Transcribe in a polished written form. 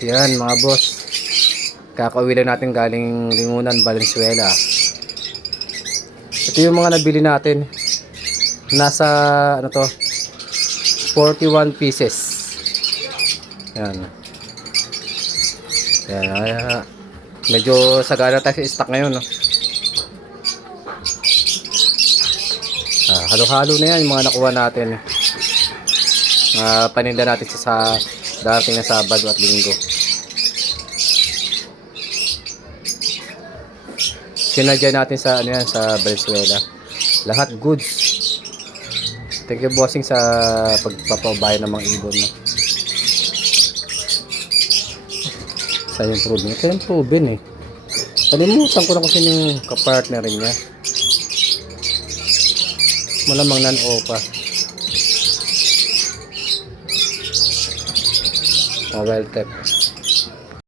Yan mga boss. Kakauwi lang natin galing Lingunan, Valenzuela. Ito yung mga nabili natin. Nasa ano to? 41 pieces. Yan. Yan. Medyo sagana tayo sa stock ngayon, no? Halo-halo na yan yung mga nakuha natin. Paninda natin sa darating na Sabado at Linggo. Sinadya natin sa ano yan, sa Valenzuela. Lahat goods. Thank you bossing sa pagpapabay ng mga ibon, no? Sa yung proven. Ito yung proven eh. Kalimutan ko na kasi yung kapartner niya. Malamang nan-opa. Well tap.